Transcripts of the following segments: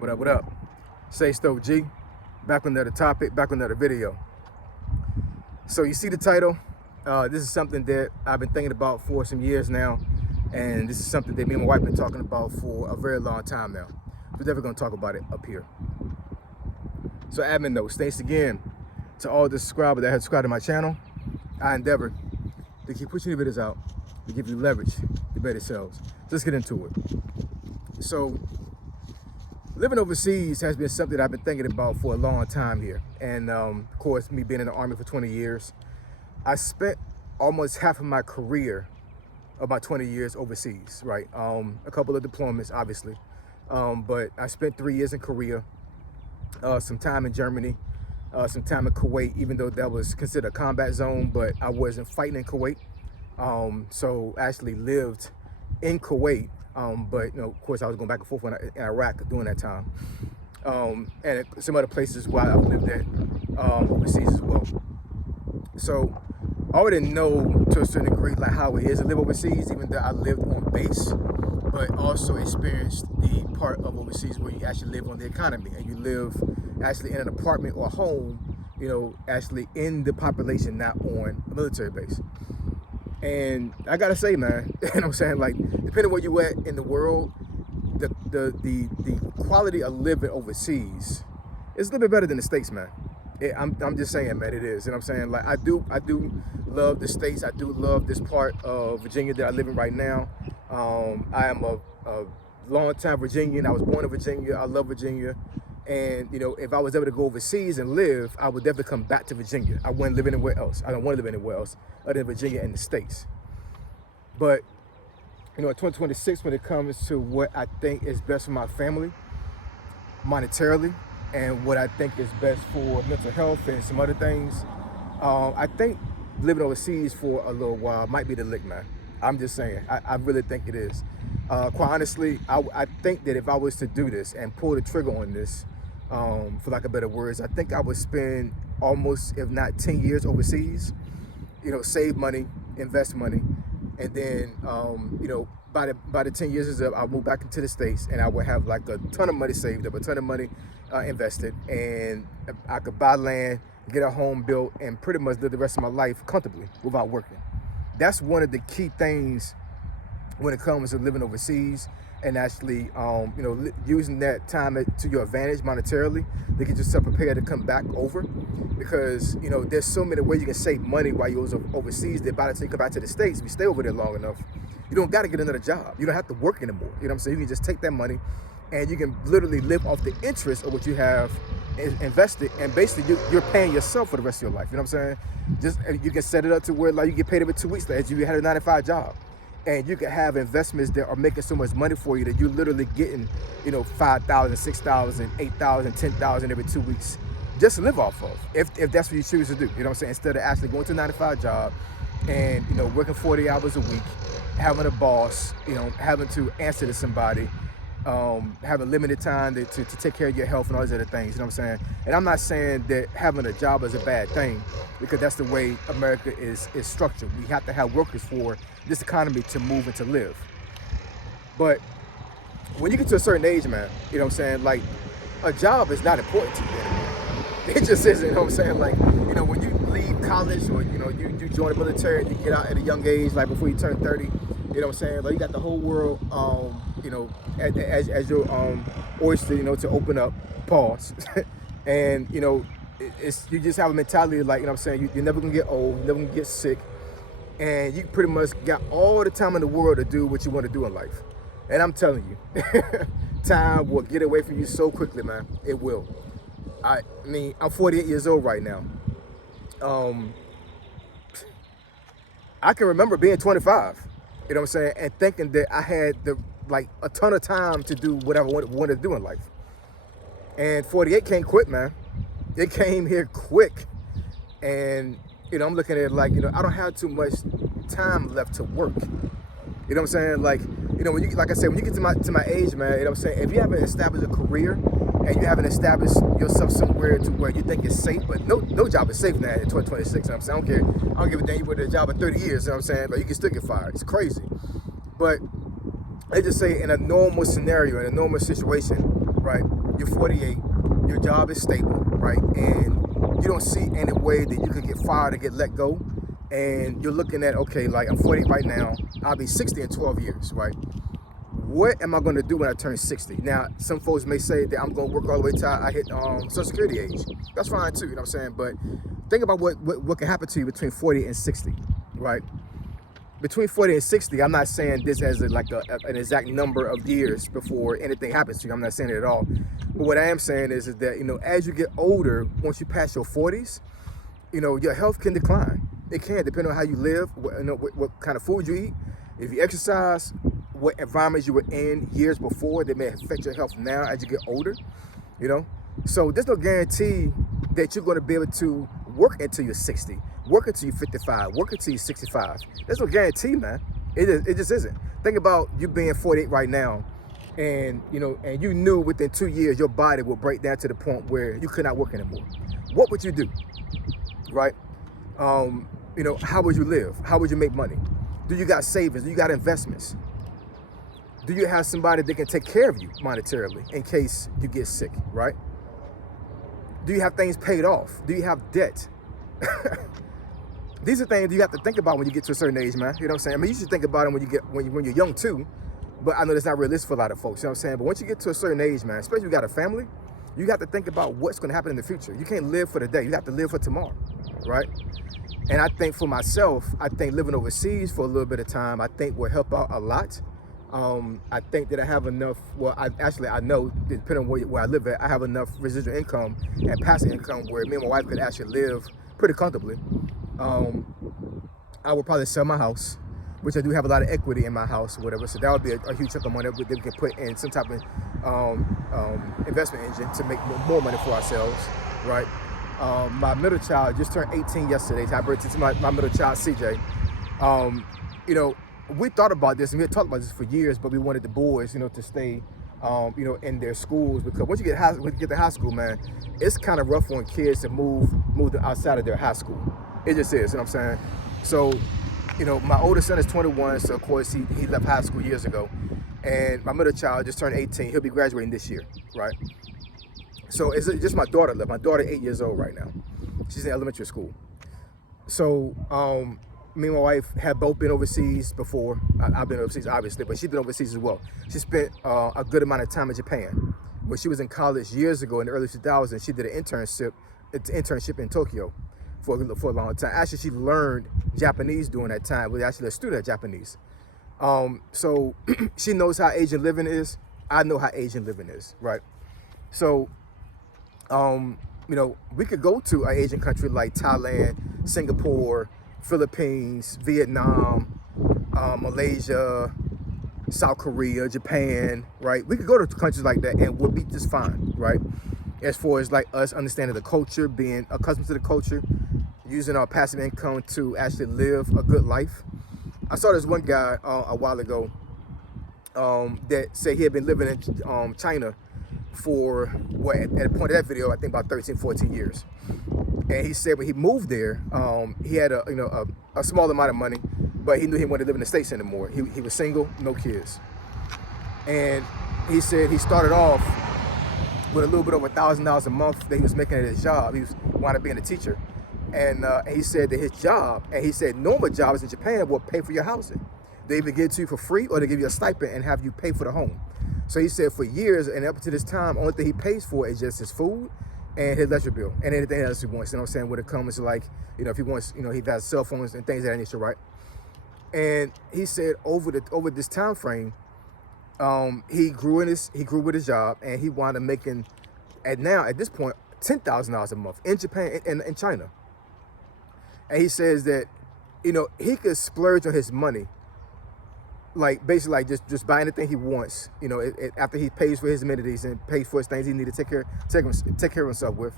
What up, what up? Say Stoke G, back on another topic, back on another video. So you see the title, this is something that I've been thinking about for some years now, and this is something that me and my wife been talking about for a very long time now. We're definitely gonna talk about it up here. So admin notes, thanks again to all the subscribers that have subscribed to my channel. I endeavor to keep pushing the videos out, to give you leverage to better sales. So let's get into it. So living overseas has been something I've been thinking about for a long time here. And of course, me being in the Army for 20 years, I spent almost half of my career, about 20 years overseas, right? A couple of deployments, obviously. But I spent 3 years in Korea, some time in Germany, some time in Kuwait, even though that was considered a combat zone, but I wasn't fighting in Kuwait. So I actually lived in Kuwait. But you know, of course, I was going back and forth in Iraq during that time, and some other places where I've lived at overseas as well. So I already know to a certain degree like how it is to live overseas, even though I lived on base, but also experienced the part of overseas where you actually live on the economy and you live actually in an apartment or home, you know, actually in the population, not on a military base. And I gotta say, man, you know what I'm saying, like, depending where you at in the world, the quality of living overseas is a little bit better than the States, man. I'm just saying, man, it is. You know what I'm saying? Like, I do love the States. I do love this part of Virginia that I live in right now. I am a long-time Virginian. I was born in Virginia. I love Virginia. And, you know, if I was able to go overseas and live, I would definitely come back to Virginia. I wouldn't live anywhere else. I don't want to live anywhere else other than Virginia and the States. But, you know, in 2026, when it comes to what I think is best for my family, monetarily, and what I think is best for mental health and some other things, I think living overseas for a little while might be the lick, man. I'm just saying. I really think it is. Quite honestly, I think that if I was to do this and pull the trigger on this, for lack of better words, I think I would spend almost, if not 10 years overseas, you know, save money, invest money, and then, you know, by the 10 years is up, I'll move back into the States and I would have like a ton of money saved up, a ton of money invested, and I could buy land, get a home built, and pretty much live the rest of my life comfortably without working. That's one of the key things when it comes to living overseas, and actually, you know, using that time to your advantage monetarily to get yourself prepared to come back over. Because, you know, there's so many ways you can save money while you're overseas that by the time you come back to the States, if you stay over there long enough, you don't got to get another job. You don't have to work anymore. You know what I'm saying? You can just take that money and you can literally live off the interest of what you have invested, and basically you're paying yourself for the rest of your life. You know what I'm saying? Just, you can set it up to where like you get paid every 2 weeks as you had a 9-to-5 job. And you can have investments that are making so much money for you that you're literally getting, you know, $5,000, $6,000, $8,000, $10,000 every 2 weeks just to live off of, if that's what you choose to do. You know what I'm saying? Instead of actually going to a 9-to-5 job and, you know, working 40 hours a week, having a boss, you know, having to answer to somebody, having limited time to take care of your health and all these other things. You know what I'm saying? And I'm not saying that having a job is a bad thing, because that's the way America is structured. We have to have workers for this economy to move and to live. But when you get to a certain age, man, you know what I'm saying, like, a job is not important to you anymore. It just isn't. You know what I'm saying? Like, you know, when you leave college, or, you know, you join the military and you get out at a young age, like before you turn 30, you know what I'm saying, like, you got the whole world, you know, as your oyster, you know, to open up, pause. And, you know, you just have a mentality like, you know what I'm saying, you're never gonna get old, you're never gonna get sick, and you pretty much got all the time in the world to do what you want to do in life. And I'm telling you, time will get away from you so quickly, man. It will. I mean, I'm 48 years old right now. I can remember being 25, you know what I'm saying, and thinking that I had a ton of time to do whatever I wanted to do in life. And 48 can't quit, man. It came here quick. And, you know, I'm looking at it like, you know, I don't have too much time left to work. You know what I'm saying? Like, you know, when you, like I said, when you get to my age, man, you know what I'm saying, if you haven't established a career and you haven't established yourself somewhere to where you think it's safe, but no job is safe now in 2026, you know what I'm saying? I don't give a damn you worked at a job for 30 years, you know what I'm saying? But you can still get fired. It's crazy. But they just say in a normal scenario, in a normal situation, right? You're 48, your job is stable, right? And you don't see any way that you could get fired or get let go. And you're looking at, okay, like I'm 40 right now, I'll be 60 in 12 years, right? What am I going to do when I turn 60? Now, some folks may say that I'm going to work all the way till I hit Social Security age. That's fine too, you know what I'm saying? But think about what can happen to you between 40 and 60, right? Between 40 and 60, I'm not saying this as an exact number of years before anything happens to you. I'm not saying it at all. But what I am saying is that, you know, as you get older, once you pass your 40s, you know, your health can decline. It can, depending on how you live, what kind of food you eat, if you exercise, what environments you were in years before that may affect your health now as you get older, you know? So there's no guarantee that you're gonna be able to work until you're 60, work until you're 55, work until you're 65. There's no guarantee, man. It just isn't. Think about you being 48 right now, and you know, and you knew within 2 years your body will break down to the point where you could not work anymore. What would you do, right? You know, how would you live? How would you make money? Do you got savings? Do you got investments? Do you have somebody that can take care of you monetarily in case you get sick, right? Do you have things paid off? Do you have debt? These are things you have to think about when you get to a certain age, man. You know what I'm saying? I mean, you should think about them when you're young too, but I know that's not realistic for a lot of folks, you know what I'm saying? But once you get to a certain age, man, especially if you got a family, you have to think about what's going to happen in the future. You can't live for the day. You have to live for tomorrow, right? And I think for myself, I think living overseas for a little bit of time, I think will help out a lot. I think that I have enough, well, I know, depending on where I live at, I have enough residual income and passive income where me and my wife could actually live pretty comfortably. I would probably sell my house, which I do have a lot of equity in my house or whatever, so that would be a huge chunk of money that we can put in some type of investment engine to make more money for ourselves, right? My middle child just turned 18 yesterday. So I birthed to my middle child, CJ. You know, we thought about this and we had talked about this for years, but we wanted the boys, you know, to stay, you know, in their schools, because once you get to high school, man, it's kind of rough on kids to move outside of their high school. It just is, you know what I'm saying? So, you know, my oldest son is 21, so of course he left high school years ago, and my middle child just turned 18. He'll be graduating this year, right? So it's just my daughter left. My daughter 8 years old right now. She's in elementary school. So me and my wife have both been overseas before. I've been overseas, obviously, but she's been overseas as well. She spent a good amount of time in Japan. When she was in college years ago in the early 2000s, she did an internship in Tokyo for a long time. Actually, she learned Japanese during that time. Was actually a student of Japanese. So she knows how Asian living is. I know how Asian living is, right? So, you know, we could go to an Asian country like Thailand, Singapore, Philippines, Vietnam, Malaysia, South Korea, Japan, right? We could go to countries like that and we'll be just fine, right? As far as like us understanding the culture, being accustomed to the culture, using our passive income to actually live a good life. I saw this one guy a while ago that said he had been living in China for, well, at the point of that video, I think about 13, 14 years. And he said when he moved there, he had a small amount of money, but he knew he wanted to live in the States anymore. He was single, no kids. And he said he started off with a little bit over $1,000 a month that he was making at his job. He wound up being a teacher. And he said that his job, and he said normal jobs in Japan will pay for your housing. They either give it to you for free or they give you a stipend and have you pay for the home. So he said for years and up to this time, only thing he pays for is just his food and his electric bill and anything else he wants. You know what I'm saying? When it comes to, like, you know, if he wants, you know, he has cell phones and things of that nature, right? And he said over this time frame, he grew with his job, and he wound up making at this point $10,000 a month in Japan and in China. And he says that, you know, he could splurge on his money, like basically like just buy anything he wants, you know, after he pays for his amenities and pays for his things he need to take care of himself with.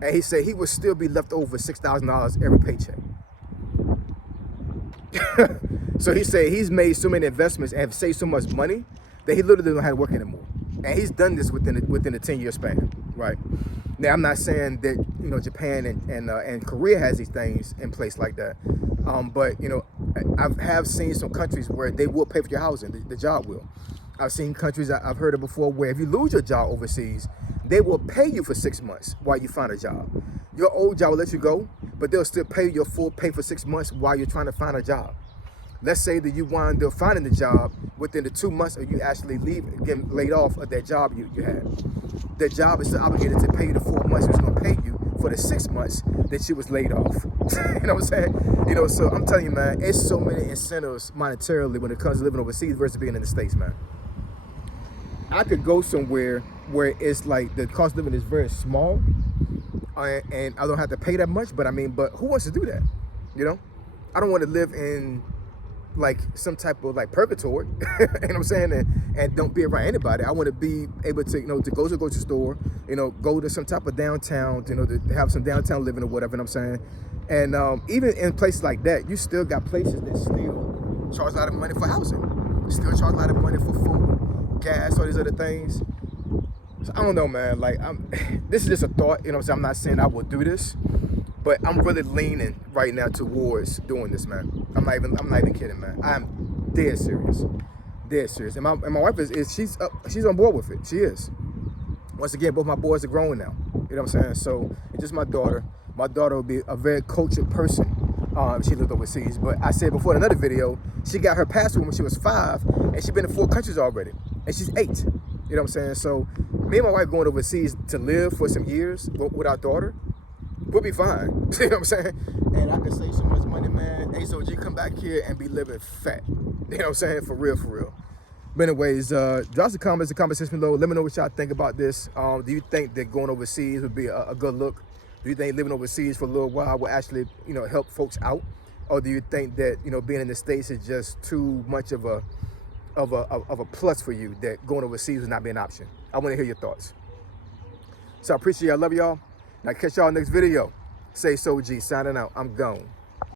And he said he would still be left over $6,000 every paycheck. So he said he's made so many investments and have saved so much money that he literally don't have to work anymore. And he's done this within a 10-year span, right? Now, I'm not saying that, you know, Japan and Korea has these things in place like that. But, you know, I have seen some countries where they will pay for your housing, the job will. I've seen countries, I've heard it before, where if you lose your job overseas, they will pay you for 6 months while you find a job. Your old job will let you go, but they'll still pay your full pay for 6 months while you're trying to find a job. Let's say that you wind up finding the job within the 2 months, or you actually leave, getting laid off of that job you had. The job is still obligated to pay you the 4 months, it's going to pay you for the 6 months that you was laid off. You know what I'm saying? You know, so I'm telling you, man, it's so many incentives monetarily when it comes to living overseas versus being in the States, man. I could go somewhere where it's like the cost of living is very small, and I don't have to pay that much. But I mean, but who wants to do that? You know, I don't want to live in like some type of like purgatory. You know what I'm saying? And don't be around anybody. I want to be able to, you know, to go to the grocery store, you know, go to some type of downtown, you know, to have some downtown living or whatever. You know what I'm saying? And even in places like that, you still got places that still charge a lot of money for housing, still charge a lot of money for food, gas, all these other things. So I don't know, man. Like, this is just a thought. You know what I'm saying? I'm not saying I will do this, but I'm really leaning right now towards doing this, man. I'm not even kidding, man. I'm dead serious, dead serious. And my wife she's on board with it. She is. Once again, both my boys are grown now. You know what I'm saying? So it's just my daughter. My daughter will be a very cultured person. She lived overseas, but I said before in another video, she got her passport when she was 5, and she's been in 4 countries already, and she's 8. You know what I'm saying? So me and my wife going overseas to live for some years with our daughter, we'll be fine. You know what I'm saying? And I can save so much money, man. HOG, come back here and be living fat. You know what I'm saying? For real, for real. But anyways, drop some comments in the comment section below. Let me know what y'all think about this. Do you think that going overseas would be a good look? Do you think living overseas for a little while will actually, you know, help folks out? Or do you think that, you know, being in the States is just too much of a plus for you, that going overseas would not be an option? I want to hear your thoughts. So I appreciate y'all. I love y'all. Now catch y'all next video. Say so G, signing out. I'm gone.